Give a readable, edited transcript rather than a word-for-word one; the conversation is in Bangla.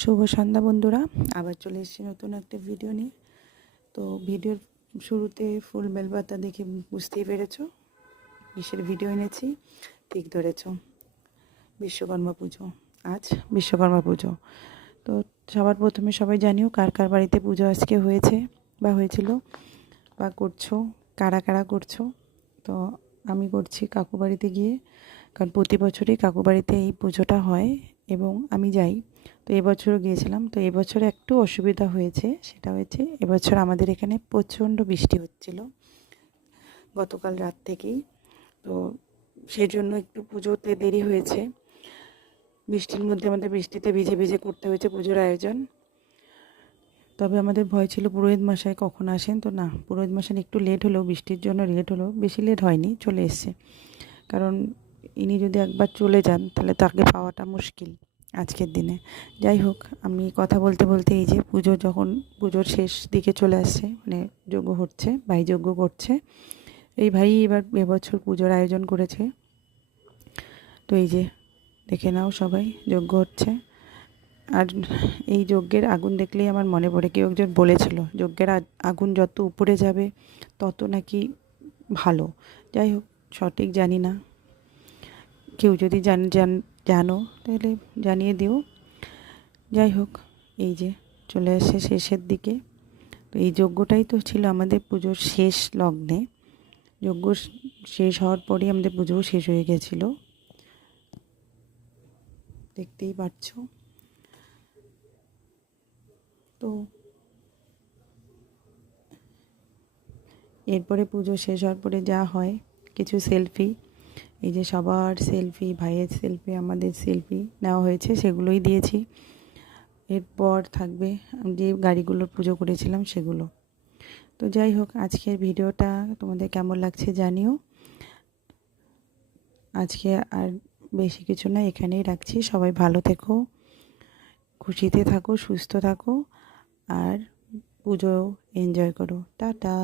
শুভ সন্ধ্যা বন্ধুরা, আবার চলে এসেছি নতুন একটা ভিডিও নিয়ে। তো ভিডিওর শুরুতে ফুল বেলপাতা দেখে বুঝতেই পেরেছো কিসের ভিডিও এনেছি। ঠিক ধরেছ, বিশ্বকর্মা পুজো। আজ বিশ্বকর্মা পুজো। তো সবার প্রথমে সবাই জানিও কার কার বাড়িতে পুজো আজকে হয়েছে বা হয়েছিল বা করছো, কারা কারা করছো। তো আমি করছি কাকু বাড়িতে গিয়ে, কারণ প্রতি বছরই কাকু বাড়িতে এই পুজোটা হয় এবং আমি যাই। তো এবছরও গিয়েছিলাম। তো এবছর একটু অসুবিধা হয়েছে, সেটা হয়েছে এবছর আমাদের এখানে প্রচণ্ড বৃষ্টি হচ্ছিল গতকাল রাত থেকেই। তো সেই জন্য একটু পুজোতে দেরি হয়েছে। বৃষ্টির মধ্যে আমাদের বৃষ্টিতে ভিজে ভিজে করতে হয়েছে পুজোর আয়োজন। তবে আমাদের ভয় ছিল পুরোহিত মশাই কখন আসেন। তো না, পুরোহিত মশাই একটু লেট হলো, বৃষ্টির জন্য লেট হলো, বেশি লেট হয়নি, চলে এসছে। কারণ ইনি যদি একবার চলে যান তাহলে তাকে পাওয়াটা মুশকিল আজকের দিনে। যাই হোক, আমি কথা বলতে বলতে এই যে পুজোর শেষ দিকে চলে আসছে, মানে যজ্ঞ হচ্ছে, ভাই যজ্ঞ করছে। এই ভাই এবছর পুজোর আয়োজন করেছে। তো এই যে দেখে নাও সবাই, যজ্ঞ হচ্ছে। আর এই যজ্ঞের আগুন দেখলেই আমার মনে পড়ে, কেউ একজন বলেছিল যজ্ঞের আগুন যত উপরে যাবে তত নাকি ভালো। যাই হোক, সঠিক জানি না, কেউ যদি জানো তাহলে জানিয়ে দিও। যাই হোক, এই যে চলে আসে শেষের দিকে। তো এই যজ্ঞটাই তো ছিল আমাদের পুজোর শেষ লগ্নে। যজ্ঞ শেষ হওয়ার পরেই আমাদের পুজোও শেষ হয়ে গেছিল, দেখতেই পাচ্ছ। তো এরপরে পুজো শেষ হওয়ার পরে যা হয়, কিছু সেলফি, এই যে সবার সেলফি, ভাইয়ের সেলফি, আমাদের সেলফি নেওয়া হয়েছে, সেগুলোই দিয়েছি। এরপর থাকবে যে গাড়িগুলোর পুজো করেছিলাম সেগুলো। তো যাই হোক, আজকের ভিডিওটা তোমাদের কেমন লাগছে জানিও। আজকে আর বেশি কিছু না, এখানেই রাখছি। সবাই ভালো থেকো, খুশিতে থাকো, সুস্থ থাকো, আর পুজো এনজয় করো। টাটা।